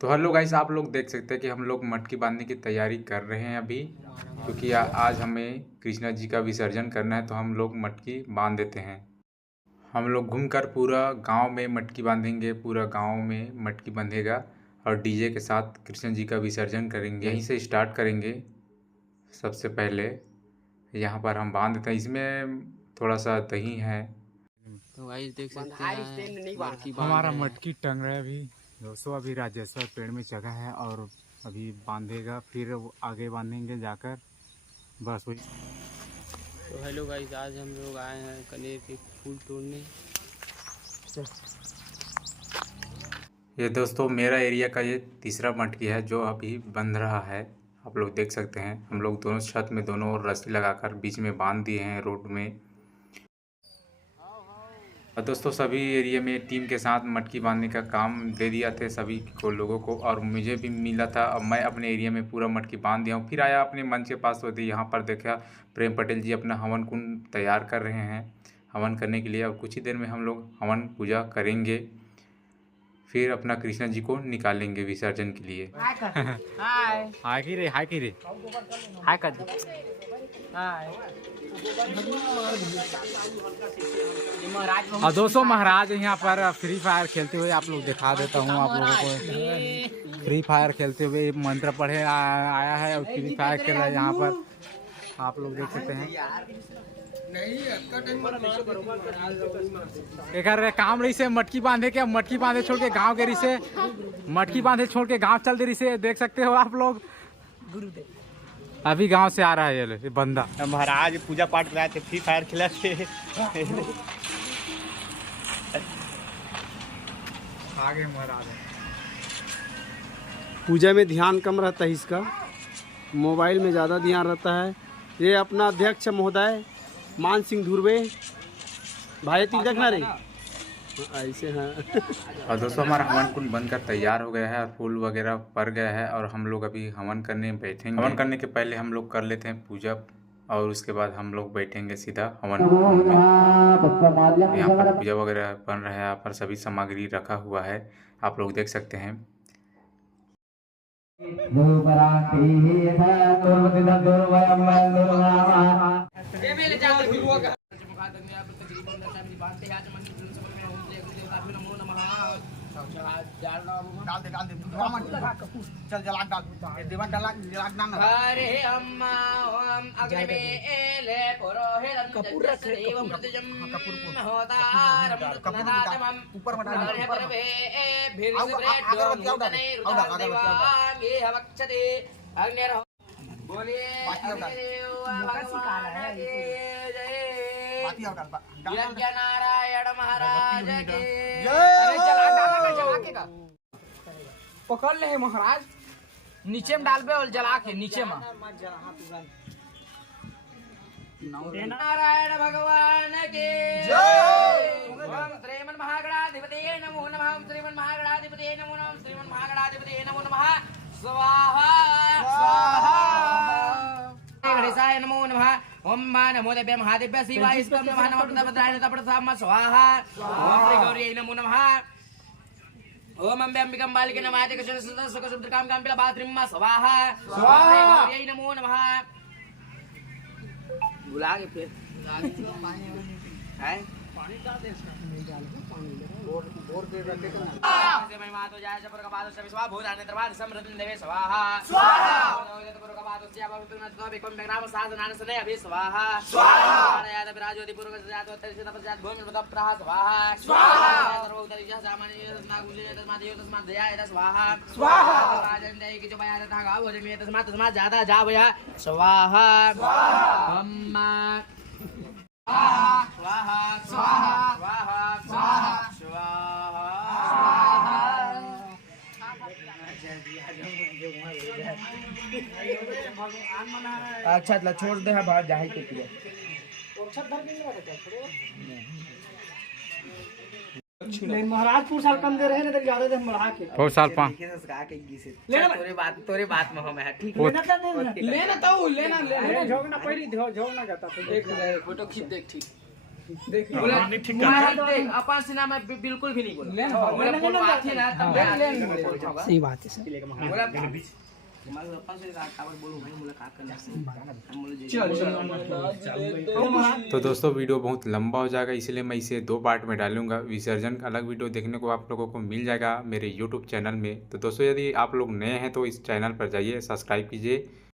तो hello guys, आप लोग देख सकते हैं कि हम लोग मटकी बांधने की तैयारी कर रहे हैं अभी, क्योंकि आज हमें कृष्णा जी का विसर्जन करना है। तो हम लोग मटकी बांध देते हैं। हम लोग घूमकर पूरा गांव में मटकी बांधेंगे, पूरा गांव में मटकी बंधेगा और डीजे के साथ कृष्ण जी का विसर्जन करेंगे। यहीं से स्टार्ट करेंगे। सबसे पहले यहाँ पर हम बांध देते हैं। इसमें थोड़ा सा दही है। तो गाइस देख सकते हैं हमारा मटकी टंग रहा है अभी दोस्तों। अभी राजेश्वर पेड़ में चढ़ा है और अभी बांधेगा, फिर वो आगे बांधेंगे जाकर, बस वही। तो हेलो गाइस, आज हम लोग आए हैं कनेर के फूल तोड़ने। ये दोस्तों मेरा एरिया का ये तीसरा मटकी है जो अभी बंध रहा है। आप लोग देख सकते हैं। हम लोग दोनों छत में दोनों ओर रस्सी लगाकर बीच में बांध दिए हैं रोड में। और दोस्तों सभी एरिया में टीम के साथ मटकी बांधने का काम दे दिया थे सभी को लोगों को, और मुझे भी मिला था। अब मैं अपने एरिया में पूरा मटकी बांध दिया हूँ। फिर आया अपने मंच के पास, होते यहाँ पर देखा प्रेम पटेल जी अपना हवन कुंड तैयार कर रहे हैं हवन करने के लिए। अब कुछ ही देर में हम लोग हवन पूजा करेंगे, फिर अपना कृष्णा जी को निकालेंगे विसर्जन के लिए। हाय की रे, हाय की रे, हाय कर दे। और दोस्तों महाराज यहाँ पर फ्री फायर खेलते हुए आप लोग दिखा देता हूँ आप लोगों को। फ्री फायर खेलते हुए मंत्र पढ़े आया है और फ्री फायर खेल रहा है यहाँ पर, आप लोग देख सकते हैं। एक काम रही से मटकी बांधे के, मटकी बांधे छोड़ के गांव के रही से, मटकी बांधे छोड़ के गांव चल दे रही से, देख सकते हो आप लोग। अभी गांव से आ रहा है ये बंदा। महाराज पूजा पाठ कराए थे, फ्री फायर खेला थे। आगे महाराज पूजा में ध्यान कम रहता है इसका, मोबाइल में ज़्यादा ध्यान रहता है। ये अपना अध्यक्ष महोदय मान सिंह धुर्वे भाई तीन देखना रे ऐसे हैं। और दोस्तों हमारा हवन कुंड बनकर तैयार हो गया है और फूल वगैरह पड़ गया है, और हम लोग अभी हवन करने बैठेंगे। हवन करने के पहले हम लोग कर लेते हैं पूजा, और उसके बाद हम लोग बैठेंगे सीधा हवन कुंड में। यहाँ पर पूजा वगैरह बन रहा है, यहाँ पर सभी सामग्री रखा हुआ है, आप लोग देख सकते हैं। चल जलाक डाल देवा जलाक डाल। हरे अम्मा ओम अग्निमे एले पुरोहितम कपूर देवम मृतजम होतारम नदातमम ऊपर मटा हरे परवे भिर्सुरेड्यो नूतने रुदादेवांगे हवक्षते अग्निर बोलिए अग्निदेव भगवान की जय। यज्ञ नारायण महाराज की जय। जला के का पकड़ ले महाराज, नीचे में डालबे और जला के नीचे में। नारायण भगवान के जय। ओम श्रीमन महागणाधिपति नमो नमः। ओम श्रीमन महागणाधिपति नमो नमः। ओम श्रीमन महागणाधिपति नमो नमः। स्वाहा स्वाहा। गणेशाय नमो नमः। ओम मा नमो देव्य महादेव्य शिवाय स्तम नमः। नमः प्रदाय तपप्रसाम स्वाहा। ओम श्री गौरी नमो नमः। ओम अम्बे अंबिकं बालिके नमः। कृष्ण सुत सुख सुंदर काम काम पिला बात्रिम स्वाहा स्वाहा। गौरी नमो नमः। बुला के फिर है पानी डाल दे इसका, बोर दे रखे तो से मैं मातो जाय जबर का बाद से स्वाहा भूत आने दरबार समृद्धि देवे स्वाहा स्वाहा। तो पुर का बाद से अब तुम तो भी कोम ग्राम साधनान से अभी स्वाहा स्वाहा। याद विराजोति पुर का जात होते से तप जात भूमि में प्रहा स्वाहा स्वाहा। सर्व उदर जह सामान्य नागुले तस्मात् देव तस्मात् दया स्वाहा स्वाहा। राजन दे की जो बया था गाव भोजन में तस्मात् ज्यादा जाव या स्वाहा स्वाहा। अम्मा स्वाहा स्वाहा स्वाहा स्वाहा स्वाहा। अच्छा छोड़ दे बाहर जाए के पिए। महाराजपुर साल कम दे रहे हैं, ज्यादा दे बढ़ा के बहुत साल पा तोरे बात में हम है ठीक लेना तो लेना झोंकना पड़ी झोंकना जाता तो देख फोटो खींच देख ठीक। बोला महाराज देख अपन से ना मैं बिल्कुल भी नहीं बोला। बोला फोन बात ही ना तब मैं सही बात है सर। बोला हमारे अपन से टावर बोलूं भाई बोला का करना हम बोले चल तो दोस्तों वीडियो बहुत लंबा हो जाएगा, इसलिए मैं इसे 2 पार्ट में डालूंगा। विसर्जन का अलग वीडियो देखने को आप लोगों को मिल जाएगा मेरे यूट्यूब चैनल में। तो दोस्तों यदि आप लोग नए हैं तो इस चैनल पर जाइए, सब्सक्राइब कीजिए